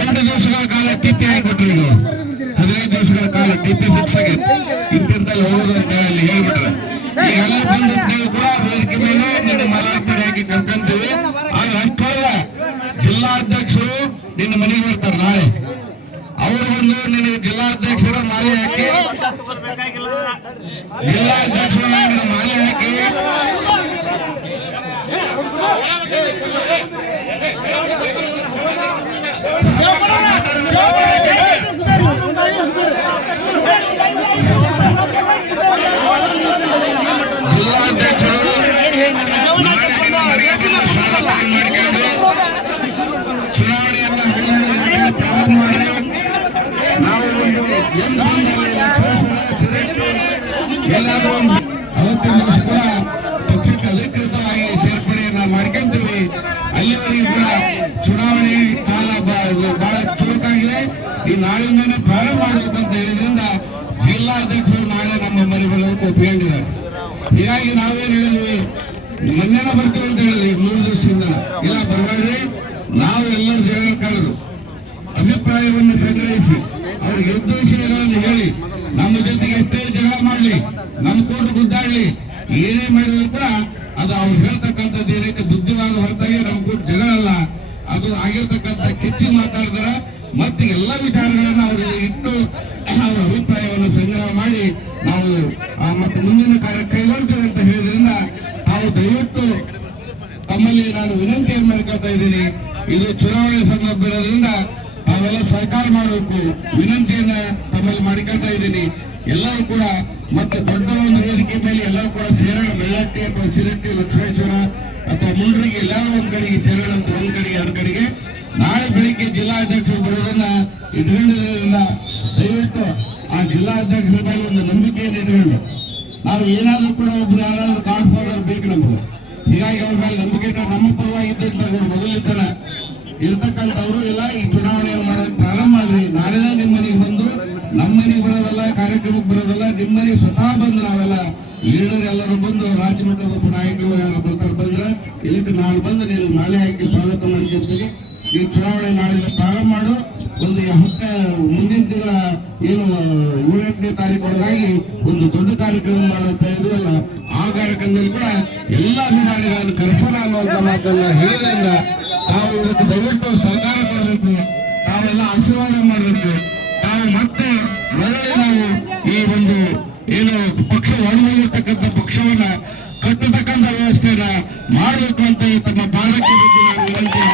ಎರಡು ದಿವಸಗಳ ಕಾಲ ಟಿಪಿ ಆಗಿಬಿಟ್ರು ಇದು. ಹದಿನೈದು ದಿವಸಗಳ ಕಾಲ ಟಿಪಿ ಫಿಕ್ಸ್ ಆಗೈತೆ ಇಂತಿಂತಲ್ಲಿ ಹೋಗೋದು ಹೇಳಿ ಹೇಳ್ಬಿಟ್ರೆ. ಎಲ್ಲ ಬಂದಿದ್ದೇವೆ ಕೂಡ ವೇದಿಕೆ ಮೇಲೆ ನಿನ್ನ ಮಾಲಾರ್ಪಣೆ ಹಾಕಿ ಕರ್ಕೊಂತೀವಿ. ಆದ್ರೆ ಅಷ್ಟಲ್ಲ ಜಿಲ್ಲಾಧ್ಯಕ್ಷರು ನಿನ್ನ ಮನೆಗೆ ಬರ್ತಾರೆ ನಾಳೆ. ಅವರು ಬಂದು ನಿನಗೆ ಜಿಲ್ಲಾಧ್ಯಕ್ಷರ ಮಾಲೆ ಹಾಕಿ, ಜಿಲ್ಲಾಧ್ಯಕ್ಷರ ಮಾಲೆ ಹಾಕಿ. ಎಲ್ಲಾದ್ರೂ ಅವತ್ತಿನ ದಿವಸ ಅಧಿಕೃತವಾಗಿ ಸೇರ್ಪಡೆಯನ್ನ ಮಾಡ್ಕೊಂತೀವಿ ಕೂಡ ಚುನಾವಣೆ ಕಾಲ ಬಹಳ ಚುರುಕಾಗಿದೆ ಈ ನಾಳಿಂದನೇ ಪ್ರಾರಂಭ ಮಾಡಬೇಕಂತ ಹೇಳಿದ್ರಿಂದ ಜಿಲ್ಲಾಧ್ಯಕ್ಷರು ನಾಳೆ ನಮ್ಮ ಮನೆ ಬರೋದಕ್ಕೆ ಒಪ್ಪಿಕೊಂಡಿದ್ದಾರೆ ಹೀಗಾಗಿ ನಾವೇನ್ ಹೇಳಿದ್ವಿ ಬರ್ತೀವಿ ಅಂತ ಹೇಳಿದ್ವಿ ಮೂರು ದಿವಸದಿಂದ ಇಲ್ಲ ಬರಬೇಡ್ರಿ ನಾವು ಎಲ್ಲರೂ ಜಗಳ ಅಭಿಪ್ರಾಯವನ್ನು ಸಂಗ್ರಹಿಸಿ ಅವ್ರಿಗೆ ಎದ್ದು ವಿಷಯಗಳನ್ನು ಹೇಳಿ ನಮ್ಮ ನಮ್ಮ ಕೋರ್ಟ್ ಗುದ್ದಾಡಲಿ ಏನೇ ಮಾಡಿದ್ರು ಕೂಡ ಅದು ಅವ್ರು ಹೇಳ್ತಕ್ಕಂಥದ್ದು ಏನೈತೆ, ಬುದ್ಧಿವಾದ ಹೊರತಾಗಿ ನಮ್ಮ ಕೂಡ ಜಗಳ ಅಲ್ಲ. ಅದು ಆಗಿರ್ತಕ್ಕಂಥ ಕಿಚ್ಚಿ ಮಾತಾಡಿದಾರ ಮತ್ತೆ ಎಲ್ಲ ವಿಚಾರಗಳನ್ನ ಅವರು ಇಟ್ಟು ಅವರ ಅಭಿಪ್ರಾಯವನ್ನು ಸಂಗ್ರಹ ಮಾಡಿ ನಾವು ಮತ್ತೆ ಮುಂದಿನ ಕಾರ್ಯ ಕೈಗೊಳ್ತೇವೆ ಅಂತ ಹೇಳಿದ್ರಿಂದ ತಾವು ದಯವಿಟ್ಟು ತಮ್ಮಲ್ಲಿ ನಾನು ವಿನಂತಿಯನ್ನು ಮಾಡ್ಕೊಳ್ತಾ ಇದ್ದೀನಿ. ಇದು ಚುನಾವಣೆ ಸಂದರ್ಭ ಇರೋದ್ರಿಂದ ತಾವೆಲ್ಲ ಸಹಕಾರ ಮಾಡಬೇಕು. ವಿನಂತಿಯನ್ನ ತಮ್ಮಲ್ಲಿ ಮಾಡಿಕೊಳ್ತಾ ಇದ್ದೀನಿ. ಎಲ್ಲರೂ ಕೂಡ ಮತ್ತೆ ದೊಡ್ಡ ಮೇಲೆ ಎಲ್ಲರೂ ಕೂಡ ಸೇರೋಣ. ಬೆಳ್ಳಟ್ಟಿ ಅಥವಾ ಸಿರಟ್ಟಿ, ಲಕ್ಷ್ಮೇಶ್ವರ ಅಥವಾ ಮುಂಡ್ರಿಗೆ ಎಲ್ಲ ಒಂದ್ ಕಡೆಗೆ ಸೇರೋಣ ಅಂತ ಒಂದ್ ಕಡೆಗೆ ಎರಡು ಕಡೆಗೆ. ನಾಳೆ ಬೆಳಿಗ್ಗೆ ಜಿಲ್ಲಾಧ್ಯಕ್ಷರು ಬರೋದನ್ನ ಇಟ್ಕೊಂಡಿರೋದ್ರಿಂದ ದಯವಿಟ್ಟು ಆ ಜಿಲ್ಲಾಧ್ಯಕ್ಷರ ಮೇಲೆ ಒಂದು ನಂಬಿಕೆಯನ್ನು ಇಟ್ಕೊಂಡು ನಾವು ಏನಾದ್ರೂ ಕೂಡ ಒಬ್ರು ಯಾರಾದ್ರೂ ಗಾಡ್ ಫಾದರ್ ಬೇಕು ನಮಗೆ. ಹೀಗಾಗಿ ಅವ್ರ ಮೇಲೆ ನಂಬಿಕೆ ನಮ್ಮ ಪರವಾಗಿ ಮೊದಲಿನ ತರ ಇರ್ತಕ್ಕಂಥವ್ರು ಇಲ್ಲ ಈ ಚುನಾವಣೆಯನ್ನು ಮಾಡೋದು ಪ್ರಾರಂಭ ಮಾಡ್ರಿ ನಾಳೆನೇ ನಿಮ್ಮ ಮನೆಗೆ ಬಂದು ನಮ್ಮ ಮನೆಗೆ ಬರೋದಲ್ಲ, ಕಾರ್ಯಕ್ರಮಕ್ಕೆ ಬರೋದಲ್ಲ ನಿಮ್ಮ ಮನೆಗೆ ಸ್ವತಃ ಬಂದು ನಾವೆಲ್ಲ ಎಲ್ಲರೂ ಬಂದು ರಾಜ್ಯ ಮಟ್ಟದ ನಾಯಕರು ಬರ್ತಾರೆ. ಬಂದ್ರೆ ಇದಕ್ಕೆ ನಾನು ಬಂದು ನೀನು ಮಾಲೆ ಹಾಕಿ ಸ್ವಾಗತ ಮಾಡ್ಕೊಳ್ತೀನಿ ಈ ಚುನಾವಣೆ ನಾಳೆ ಪ್ರಾರಂಭ ಮಾಡು. ಒಂದು ಹತ್ತ ಮುಂದಿನ ದಿನ ಏನು ಏಳೆಂಟನೇ ತಾರೀಕು ಒಳಗಾಗಿ ಒಂದು ದೊಡ್ಡ ಕಾರ್ಯಕ್ರಮ ಮಾಡುತ್ತಾ ಇದ್ರಲ್ಲ ಆ ಕಾರ್ಯಕ್ರಮದಲ್ಲಿ ಕೂಡ ಎಲ್ಲ ಅಧಿಕಾರಿಗಳನ್ನು ಕರೆಸೋಣ ಅನ್ನುವಂತ ಮಾತನ್ನ ಹೇಳಿದ್ರಿಂದ ತಾವು ಇದಕ್ಕೆ ದಯವಿಟ್ಟು ಸಹಕಾರ ಕೊಡಬೇಕು. ತಾವೆಲ್ಲ ಆಶೀರ್ವಾದ ಮಾಡಬೇಕು. ತಾವು ಮತ್ತೆ ಮರಳಿ ನಾವು ಈ ಒಂದು ಏನು ಪಕ್ಷ ಹೊರಹೋಗಿರ್ತಕ್ಕಂಥ ಪಕ್ಷವನ್ನ ಕಟ್ಟತಕ್ಕಂಥ ವ್ಯವಸ್ಥೆಯನ್ನ ಮಾಡಬೇಕು ಅಂತ ತಮ್ಮ ನಾನು ವಿನಂತಿ